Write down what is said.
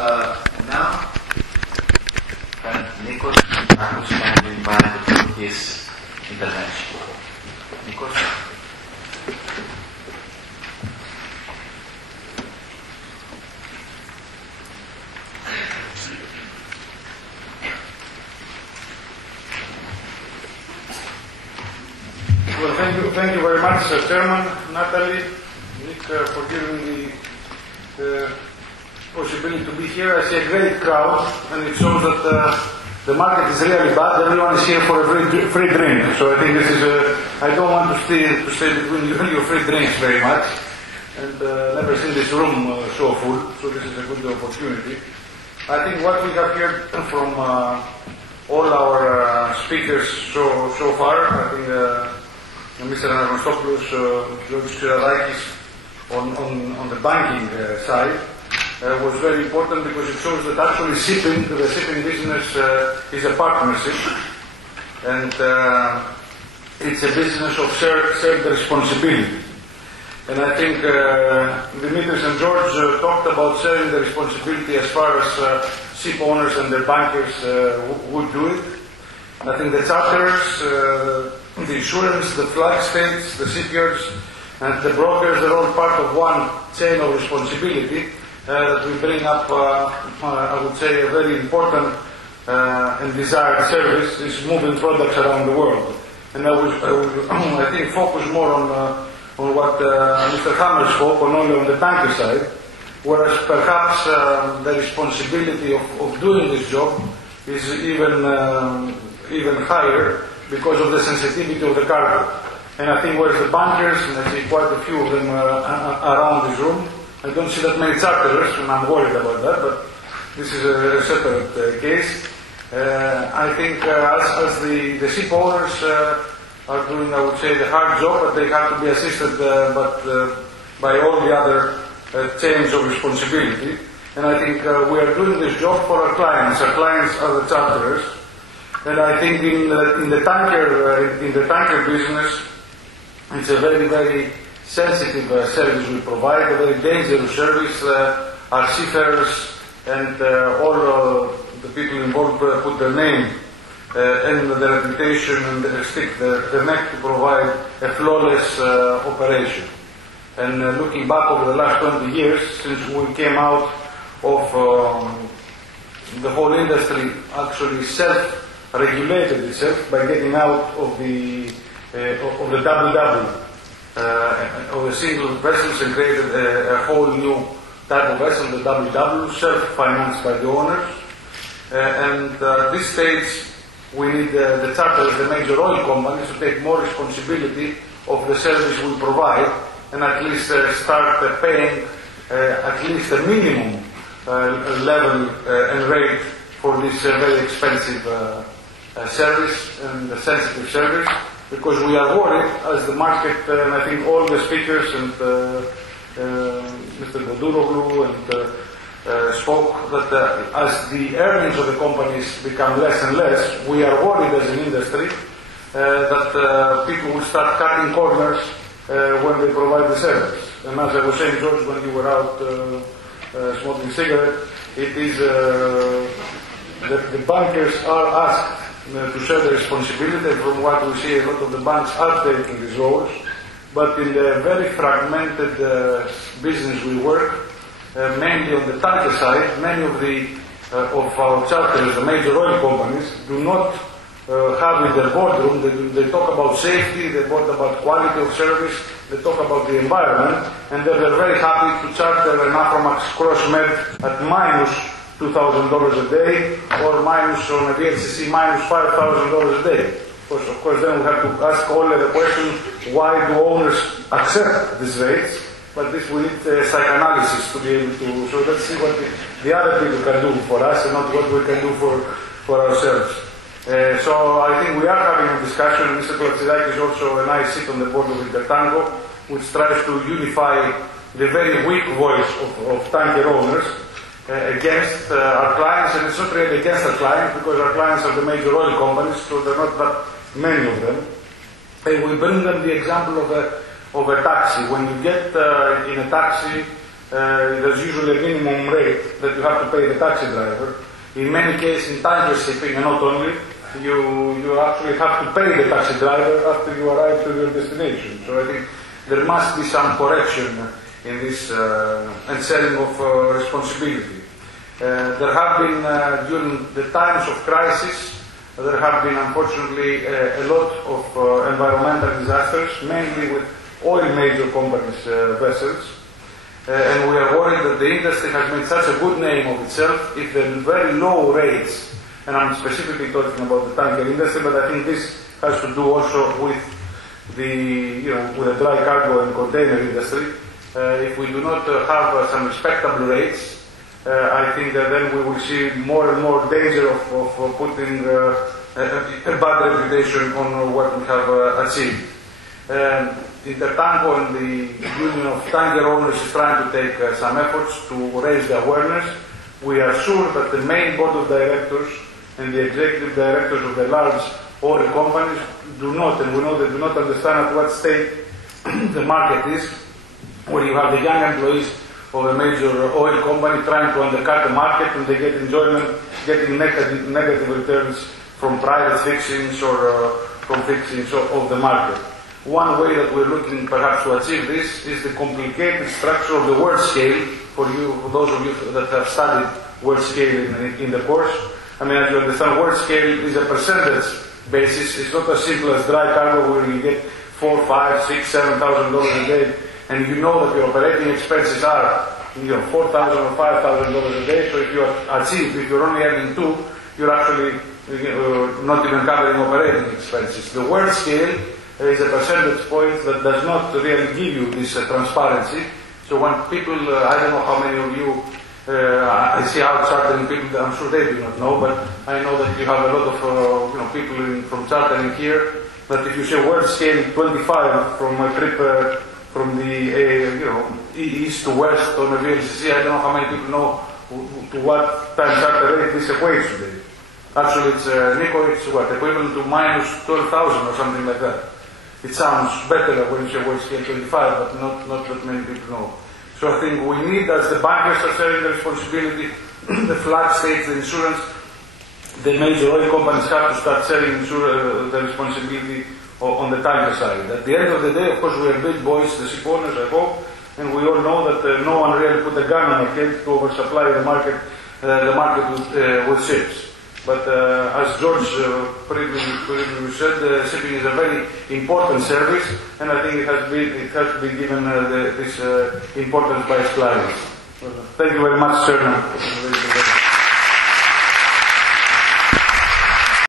Now, Nikos Marcos kindly invited to his intervention. Nikos. Well, thank you very much, Chairman, Natalie, Nick, for giving me the possibility to be here. I see a great crowd, and it shows that the market is really bad. Everyone is here for a free drink. So I think this is I don't want to stay between you and your free drinks very much. And never seen this room so full, so this is a good opportunity. I think what we have heard from all our speakers so far, I think Mr. Anastopoulos, George Kyriakis on the banking side was very important because it shows that actually the shipping business is a partnership, and it's a business of shared responsibility. And I think Dimitris and George talked about sharing the responsibility as far as ship owners and their bankers would do it. I think the charterers, the insurance, the flag states, the shipyards, and the brokers are all part of one chain of responsibility that we bring up, I would say, a very important and desired service is moving products around the world. And I will I think, focus more on what Mr. Hammer spoke on, only on the tanker side, whereas perhaps the responsibility of doing this job is even higher because of the sensitivity of the cargo. And I think whereas the bankers, and I see quite a few of them around this room, I don't see that many charterers, and I'm worried about that, but this is a separate case. I think as the ship owners are doing, I would say, the hard job, but they have to be assisted by all the other chains of responsibility. And I think we are doing this job for our clients. Our clients are the charterers. And I think in the tanker business, it's a very, very sensitive service we provide, a very dangerous service. Our seafarers and all the people involved put their name and their reputation and stick their neck to provide a flawless operation. And looking back over the last 20 years, since we came out of the whole industry actually self-regulated itself by getting out of the WW, of the single vessels, and created a whole new type of vessel, the WW, self-financed by the owners. And at this stage, we need the charterers, the major oil companies, to take more responsibility of the service we provide, and at least start paying at least a minimum level and rate for this very expensive service and sensitive service, because we are worried as the market, and I think all the speakers and Mr. Goduroglu and spoke that as the earnings of the companies become less and less, we are worried as an industry that people will start cutting corners when they provide the service. And as I was saying, George, when you were out smoking cigarette, it is the bankers are asked to share the responsibility, and from what we see, a lot of the banks are taking these roles. But in the very fragmented business we work, mainly on the tanker side, many of our charterers, the major oil companies, do not have in their boardroom. They talk about safety, they talk about quality of service, they talk about the environment, and they're very happy to charter an Aframax Crossmed at minus $2,000 a day, or minus on a VLCC minus $5,000 a day. Of course, then we have to ask only the question, why do owners accept these rates? But this we need psychoanalysis to be able to. So let's see what the other people can do for us, and not what we can do for ourselves. So I think we are having a discussion. Mr. Klatsidakis also and I sit on the board of Intertango, which tries to unify the very weak voice of tanker owners against our clients, and it's not really against our clients, because our clients are the major oil companies, so there are not that many of them. And we bring them the example of a taxi. When you get in a taxi, there's usually a minimum rate that you have to pay the taxi driver. In many cases, in tanker shipping, and not only, you actually have to pay the taxi driver after you arrive to your destination. So I think there must be some correction in this and sharing of responsibility. There have been, during the times of crisis, there have been unfortunately a lot of environmental disasters, mainly with oil major companies' vessels. And we are worried that the industry has made such a good name of itself if the very low rates, and I'm specifically talking about the tanker industry, but I think this has to do also with the, with the dry cargo and container industry. If we do not have some respectable rates, I think that then we will see more and more danger of putting a bad reputation on what we have achieved. Intertanko and the Union of Tanker Owners is trying to take some efforts to raise the awareness. We are sure that the main board of directors and the executive directors of the large oil companies do not, and we know they do not understand at what state the market is, where you have the young employees of a major oil company trying to undercut the market, and they get enjoyment, getting negative returns from private fixings or from fixings of the market. One way that we're looking perhaps to achieve this is the complicated structure of the world scale for those of you that have studied world scale in the course. I mean, as you understand, world scale is a percentage basis. It's not as simple as dry cargo where you get $4,000, $5,000, $6,000, $7,000 a day, and you know that your operating expenses are $4,000 or $5,000 a day. So if you achieve, if you're only earning two, you're actually not even covering operating expenses. The world scale is a percentage point that does not really give you this transparency. So when people, I don't know how many of you, I see how chartering people, I'm sure they do not know, but I know that you have a lot of people from chartering here, that if you say world scale 25 from a trip from the east to west on a VLCC, I don't know how many people know to what time charter rate this equates today. Actually, it's Nico, it's what, equivalent to minus 12,000 or something like that. It sounds better when you say world scale 25, but not that many people know. So I think we need, as the bankers are sharing the responsibility, the flag states, the insurance, the major oil companies have to start sharing the responsibility on the tanker side. At the end of the day, of course, we are big boys, the ship owners, I hope, and we all know that no one really put a gun on our head to oversupply the market with ships. But as George previously said, shipping is a very important service, and I think it has to be given this importance by its clients. Thank you very much, Chairman.